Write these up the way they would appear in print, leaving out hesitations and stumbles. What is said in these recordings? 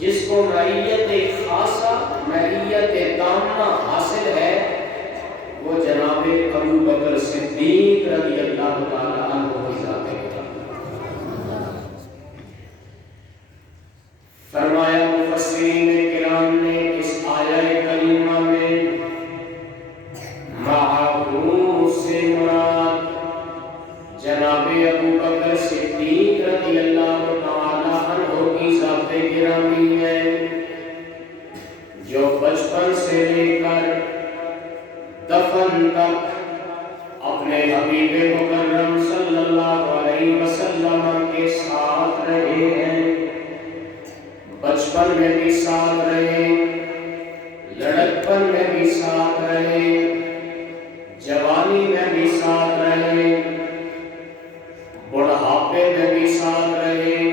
جس کو معیت خاصہ معیت تامہ حاصل ہے وہ جناب ابو بکر صدیق رضی اللہ تعالی عنہ کی ذات ہے۔ فرمایا مفسرین کرام نے اس آیہ کریمہ میں معہود سے مراد جناب ابو بکر صدیق رضی اللہ تعالی عنہ کی ذات گرامی ہے، جو بچپن سے لے کر دفن تک اپنے حبیب مکرم صلی اللہ علیہ وسلم کے ساتھ رہے ہیں۔ بچپن میں بھی ساتھ رہے، لڑکپن میں بھی ساتھ رہے، جوانی میں بھی ساتھ رہے، بڑھاپے میں بھی ساتھ رہے،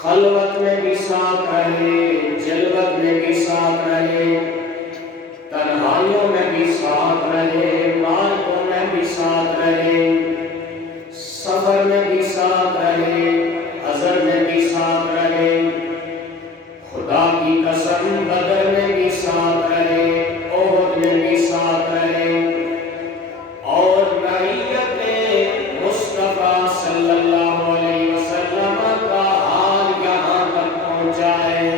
خلوت میں بھی ساتھ رہے، جلوت میں بھی ساتھ رہے، تنہائیوں میں بھی ساتھ رہے، مارکوں میں بھی ساتھ رہے، سفر میں بھی ساتھ رہے، حضر میں بھی ساتھ رہے، خدا کی قسم بدر میں بھی ساتھ رہے، احد میں بھی ساتھ رہے، اور معیت مصطفیٰ صلی اللہ علیہ وسلم کا حال یہاں تک پہنچا ہے۔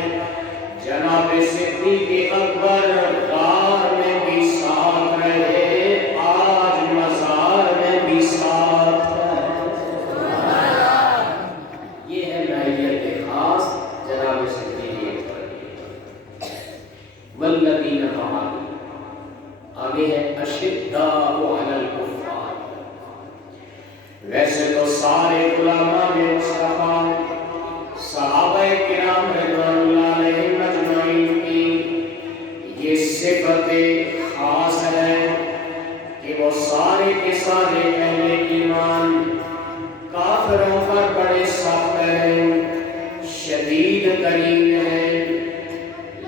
جناب صدیق اکبر غار میں بھی ساتھ رہے، آج مزار میں بھی ساتھ رہے۔ یہ ہے معیت خاص جناب صدیق اکبر۔ والذین آمنوا، آگے ہے اشداء علی الکفار۔ ویسے تو سارے علماء نے مصطفیٰ صحابہ کرام رضوان اللہ علیہم اجمعین کی یہ صفت خاص ہے کہ وہ سارے کے سارے اہل ایمان کافروں پر بڑے سخت ہیں، شدید ترین ہیں،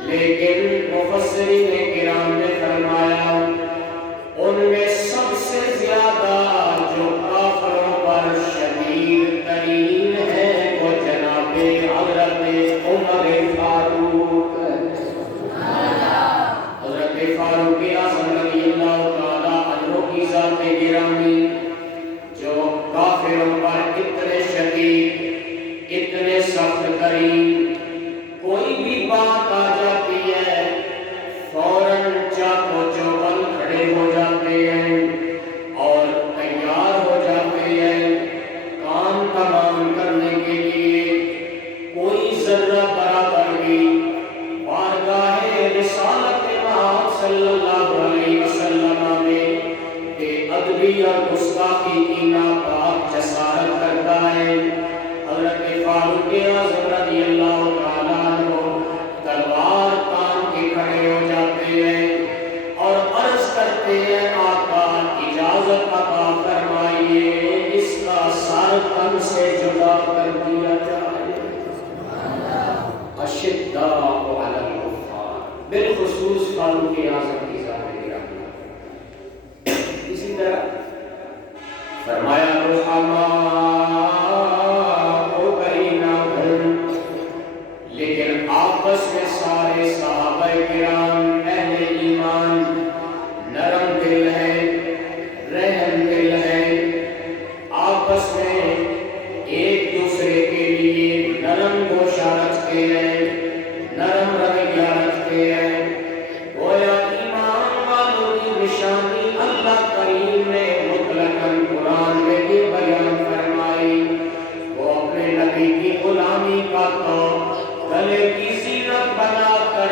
لیکن مفسرین کرام نے فرمایا ان میں سب سے زیادہ جو کافروں پر شدید ترین ہے وہ جناب حضرت عمر فاروق، حضرت فاروق اعظم رضی اللہ تعالی عنہ کی ذات گرامی، جو کافروں پر اتنے شدید اتنے سخت ترین، کوئی بھی بات آ جاتی ہے فوراً چاقو چوبند کھڑے ہو جاتے ہیں اور تیار ہو جاتے ہیں کام تمام کرنے کے لیے، کوئی ذرہ برابر بھی بارگاہ رسالت مآب صلی اللہ علیہ وسلم میں بے ادبی اور گستاخی کی ناپاک جسارت کرتا ہے۔ حضرت فاروق اعظم رضی اللہ تعالیٰ عنہ تلوار تان کے کھڑے ہو جاتے ہیں اور عرض کرتے ہیں آقا اجازت عطا فرمائیے اس کا سر تن سے جدا کر دیا جائے۔ اشداء علی الکفار، بالخصوص فاروق اعظم کی ذات گرامی۔ اسی طرح فرمایا رحماء بینہم، لیکن آپس میں سارے صحابہ کرام اہل ایمان نرم دل ہیں، رحم دل ہیں، آپس میں ایک دوسرے کے لیے نرم گوشہ رکھتے ہیں، نرم رویہ رکھتے ہیں۔ گویا ایمان والوں کی نشانی اللہ کریم نے مطلقاً قرآن میں یہ بیان فرمائی، وہ اپنے نبی کی غلامی کا تو گلے کی زینت بنا کر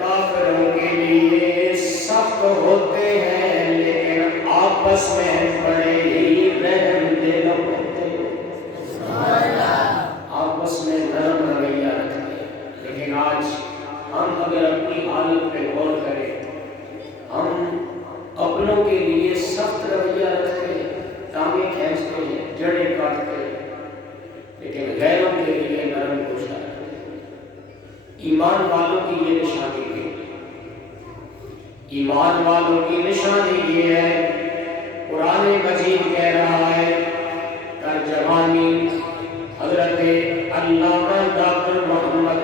کافروں کے لیے سخت ہوتے ہیں، لیکن آپس میں بڑے ہی رحم دل ہوتے ہیں، آپس میں نرم رویہ رکھتے ہیں۔ لیکن آج ہم اگر اپنی حالت پہ غور کریں، ہم اپنوں کے لیے سخت رویہ رکھتے ہیں، ٹانگیں کھینچتے ہیں، جڑیں کاٹتے ہیں، لیکن غیروں کے لیے نرم گوشہ رکھتے ہیں۔ ایمان والوں کی یہ نشانی ہے، ایمان والوں کی نشانی یہ ہے، قرآن مجید کہہ رہا ہے، ترجمانی حضرت علامہ ڈاکٹر محمد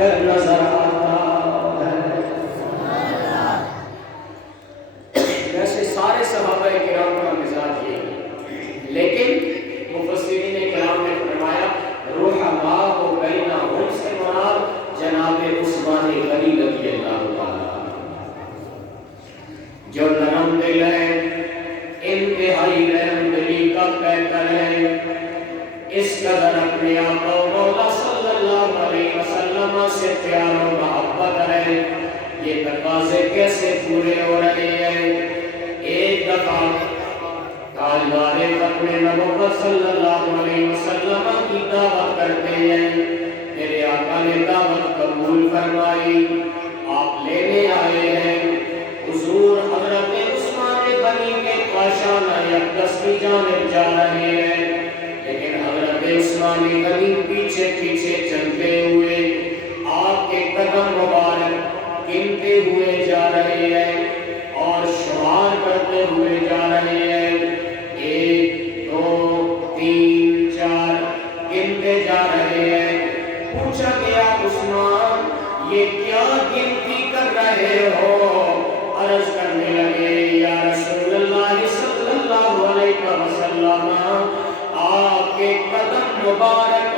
بہتر نظر آتا ہے۔ ویسے سارے صحابہ کرام کا مزاج یہ ہے، لیکن مفسرین کرام نے فرمایا رحماء بینہم سے مراد جناب عثمان غنی رضی اللہ تعالیٰ جو نرم دل ہے، انتہائی رحم دلی کا پیکر ہے، اس قدر اپنے آقا و مولا صلی اللہ علیہ وسلم سے پیار و محبت ہے۔ یہ تقاضے کیسے پورے ہو رہے ہیں؟ ایک دفعہ تاجدار ختم نبوت صلی اللہ علیہ وسلم کی دعوت کرتے ہیں، میرے آقا نے دعوت قبول فرمائی، آپ لینے آئے ہیں حضور حضرت عثمان غنی کے کاشانہ اقدس کی جانب جا رہے ہیں، لیکن حضرت عثمان غنی پیچھے پیچھے چلتے ہوئے آپ کے قدم مبارک گنتے ہوئے جا رہے ہیں اور شمار کرتے ہوئے جا رہے ہیں، 1 2 3 4 گنتے جا رہے ہیں۔ پوچھا گیا عثمان یہ کیا گنتی کر رہے ہو؟ عرض کرنے لگے یا رسول اللہ صلی اللہ علیہ وسلم آپ کے قدم مبارک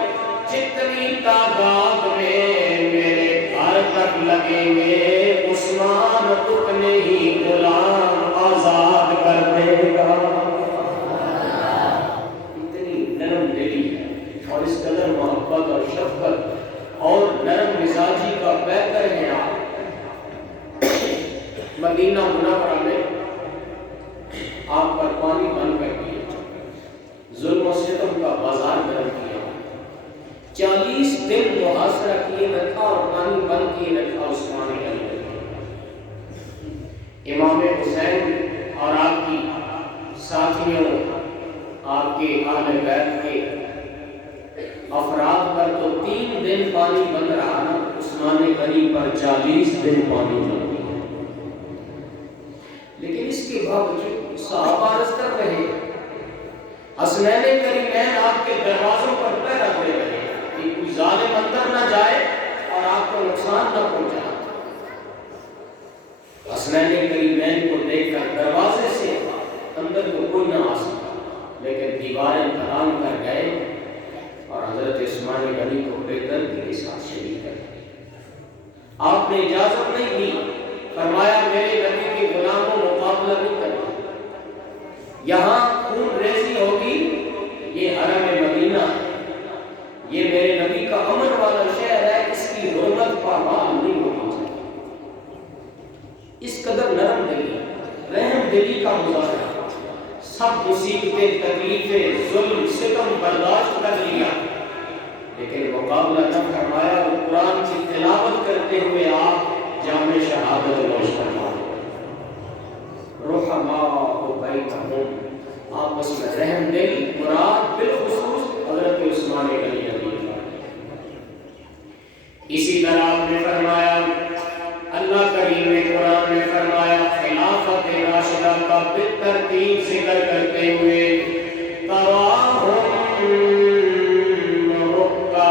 جتنی تعداد میں میرے گھر تک لگیں گے عثمان اتنے ہی غلام آزاد کر دے گا۔ اتنی نرم دلی ہے اور اس قدر محبت اور شفقت اور نرم مزاجی کا پیکر ہے آپ۔ مدینہ منورہ میں آپ پر پانی بند کر دیا، ظلم و ستم کا بازار گرم کیا، 40 دن محاصرہ کیے رکھا اور پانی بند کیے رکھا عثمان غنی۔ امام حسین اور آپ کی ساتھیوں، آپ کے اہل بیت کے افراد پر تو 3 دن پانی بند رہا نا، عثمان غنی پر 40 دن پانی بند۔ لیکن اس کے باوجود صحابہ عرض کر رہے ہیں، حسنین کریمین آپ کے دروازوں پر پہرا دے رہے ہیں کہ کوئی ظالم اندر نہ جائے اور آپ کو نقصان نہ پہنچائے۔ حسنین کریمین کو دیکھ کر دروازے سے اندر کو کوئی نہ آ سکا، لیکن دیواریں ترام کر گئے اور حضرت عثمان غنی کو بے دردی کے ساتھ شہید کر دیا۔ آپ نے اجازت نہیں دی، فرمایا میرے نبی کے غلاموں مقابلہ نہیں کرنا، یہاں خون ریزی ہوگی، یہ حرم مدینہ ہے، یہ میرے نبی کا امن والا شہر ہے، اس کی حرمت پامال نہیں ہونی چاہیے۔ اس قدر نرم دلی، رحم دلی کا مظاہرہ، سب مصیبتیں تکلیفیں ظلم ستم برداشت کر لیا، لیکن مقابلہ نہ فرمایا۔ اور قرآن کی تلاوت کرتے ہوئے آپ جامع شہادت نوش فرمائے، رحماء بینہم، آپس میں رحم دل، مراد بالخصوص حضرت عثمان غنی رضی اللہ عنہ۔ اسی طرح آپ نے فرمایا، اللہ کریم نے قرآن میں فرمایا خلافت راشدہ کا بالترتیب ذکر کرتے ہوئے تراہم رکعا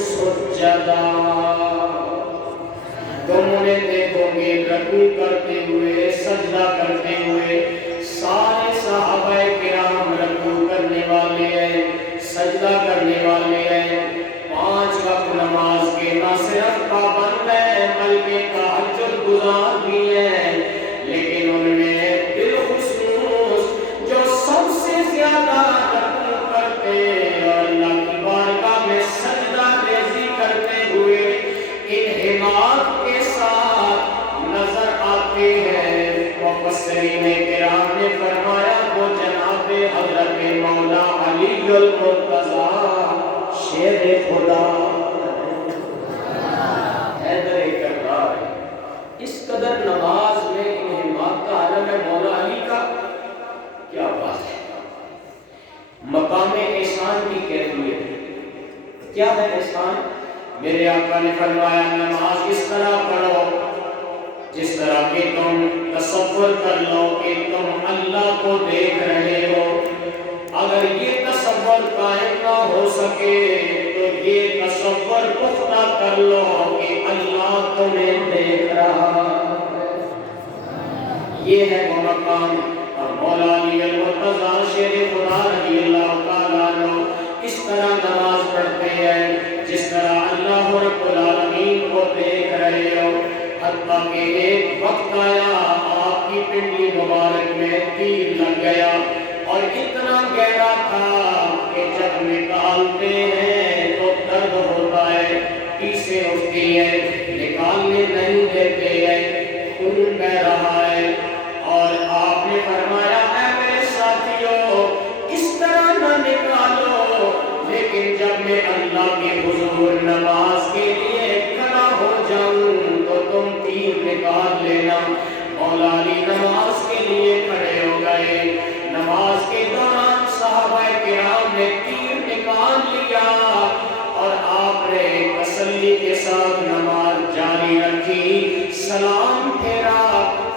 سجدا، تم انہیں دیکھو گے رکوع کرتے ہوئے سجدہ کرتے ہوئے۔ سارے صحابہ کرام رکوع کرنے والے ہیں، سجدہ کرنے والے ہیں، 5 وقت نماز کے نہ صرف پابند ہیں بلکہ تہجد گزار بھی ہیں، لیکن ان میں بالخصوص جو سب سے زیادہ رکوع کرتے اور اللہ کی بارگاہ میں سجدہ ریزی کرتے ہوئے انہماک کے ساتھ نظر آتے ہیں، مفسرین کرام نے فرمایا وہ جناب حضرت مولا علی المرتضیٰ شیر خدا حیدر کرار ہے۔ اس قدر نماز میں انہماک کا عالم ہے مولا علی کا، کیا بات ہے۔ مقام احسان کی کیفیت کیا ہے؟ احسان میرے آقا نے فرمایا نماز اس طرح پڑھو جس طرح کہ تم تصور کر لو کہ تم اللہ کو دیکھ رہے ہو۔ اگر یہ تصور قائم نہ ہو سکے تو یہ لو کہ اللہ تمہیں دیکھ رہا ہے۔ یہ ہے وہ مقام، اور مولا علی المرتضیٰ شیر خدا رضی اللہ تعالیٰ عنہ اس طرح نماز پڑھتے ہیں جس طرح اللہ رب العالمین کو دیکھ رہے ہو۔ حتیٰ کہ ایک وقت آیا آپ کی پنڈلی مبارک میں تیر لگ گیا اور اتنا گہرا تھا کہ جب نکالتے ہیں تو درد ہوتا ہے، پیسے اٹھتی ہیں، نکالنے نہیں دیتے ہیں، خون بہ رہا ہے۔ اور آپ نے فرمایا اے میرے ساتھیوں اس طرح نہ نکالو، لیکن جب میں اللہ کے حضور نماز کے لیے کھڑا ہو جاؤں تو تم تیر نکال لینا۔ مولا علی نماز کے لیے کھڑے ہو گئے، نماز کے دوران صحابہ کرام نے تیر نکال لیا اور آپ نے تسلی کے ساتھ نماز جاری رکھی، سلام پھیرا،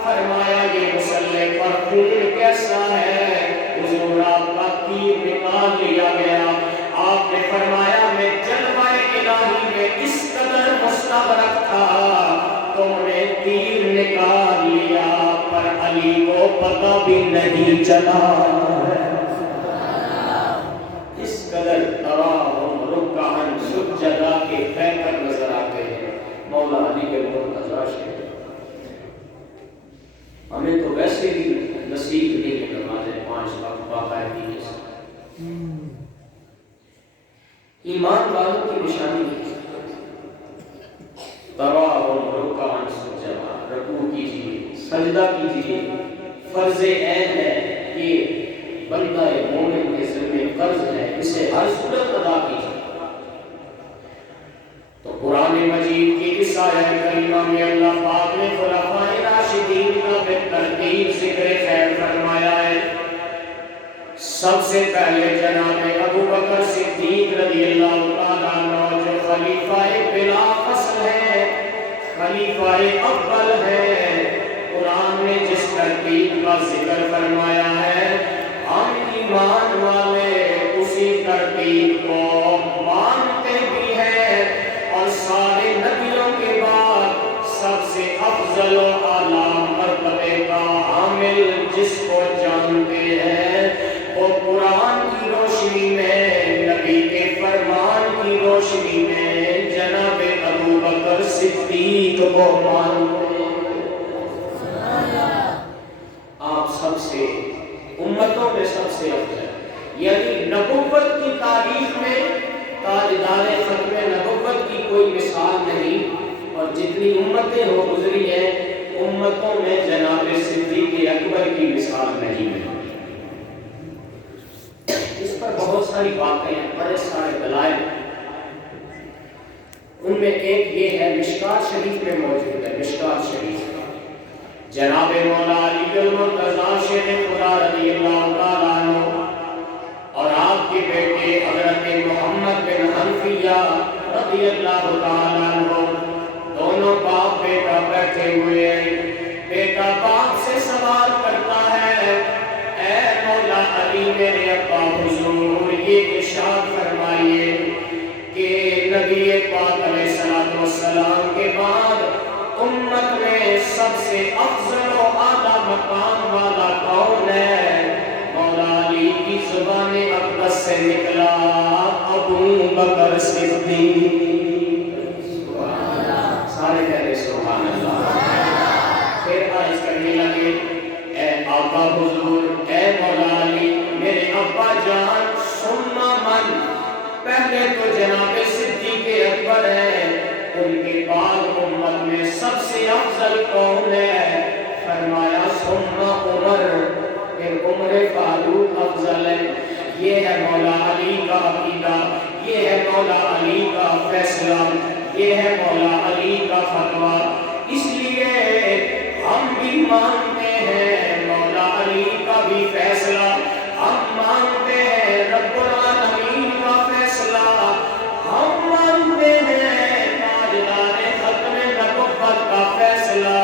فرمایا یہ مصلی پر خون کیسا ہے؟ حضور آپ کا تیر نکال لیا گیا۔ آپ نے فرمایا میں جلوہ الہی میں اس قدر مستغرق تھا، تم نے تیر نکال لیا پر علی کو پتہ بھی نہیں چلا۔ اس قدر تراہم رکعن سجدہ کے بہ کر نظر آتے ہیں مولا علی کے مرتضیٰ شیر۔ ہمیں تو ویسے بھی نصیب نہیں ہے نمازیں 5 وقت باقاعدگی کے ساتھ۔ ایمان والوں کی نشانی ہے تراہم رکعن سجدہ، رکوع کیجیے، سجدہ کیجیے، فرض عین ہے، یہ بندہ مومن کے ذمہ فرض ہے، اسے ہر صورت ادا کیجیے۔ تو قرآن مجید کی اس آیت کریمہ میں اللہ پاک نے خلفائے راشدین کا بالترتیب ذکر خیر فرمایا ہے۔ سب سے پہلے جناب ابو بکر صدیق رضی اللہ تعالیٰ عنہ جو خلیفہ بلا فصل ہے، خلیفہ اول ہے، قرآن نے جس ترتیب کا ذکر فرمایا ہے ہم ایمان والے اسی ترتیب کو مانتے بھی ہیں، اور سارے نبیوں کے بعد سب سے افضل و اعلیٰ مرتبے کا حامل جس کو جانتے ہیں وہ قرآن کی روشنی میں، نبی کے فرمان کی روشنی میں جناب ابو بکر صدیق کو مانتے ہیں۔ آپ سب سے امتوں میں سب سے افضل، یعنی نبوت کی تاریخ میں تاجدار ختم نبوت کی کوئی مثال نہیں، اور جتنی امتیں ہو گزری ہیں امتوں میں جناب صدیق اکبر کی مثال نہیں ہے۔ اس پر بہت ساری باتیں ہیں، بڑے سارے دلائل، ان میں ایک یہ ہے مشکات شریف میں موجود ہے۔ مشکات شریف جناب مولا علی المرتضیٰ شیر خدا رضی اللہ تعالیٰ عنہ اور آپ کے بیٹے حضرت محمد بن حنفیہ رضی اللہ تعالیٰ عنہ، دونوں باپ بیٹا بیٹھے ہوئے ہیں۔ بیٹا باپ سے سوال کرتا ہے اے مولا علی میرے ابا حضور یہ ارشاد فرمائیے کہ نبی پاک علیہ الصلوۃ والسلام کے بعد امت میں سب سے افضل و اعلیٰ مقام والا کون ہے؟ مولا علی کی زبان اقدس سے نکلا ابو بکر صدیق۔ سارے کہہ رہے سبحان اللہ۔ پھر عرض کرنے لگے اے آقا حضور، اے مولا علی میرے ابا جان، سننا من، پہلے تو جناب صدیق اکبر ہے، ان کے بعد امت میں سب سے افضل کون ہے؟ فرمایا سننا عمر، پھر عمر فاروق افضل ہے۔ یہ ہے مولا علی کا عقیدہ، یہ ہے مولا علی کا فیصلہ، یہ ہے مولا علی کا فتویٰ۔ اس لیے ہم بھی مانتے ہیں مولا علی کا بھی فیصلہ، ہم مانتے ہیں رب العالمین کا فیصلہ، ہم مانتے ہیں تاجدار ختم نبوت کا فیصلہ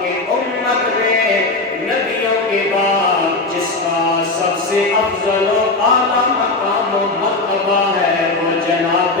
کہ امت میں نبیوں کے بعد جس کا سب سے افضل و اعلیٰ مقام و مرتبہ ہے وہ جناب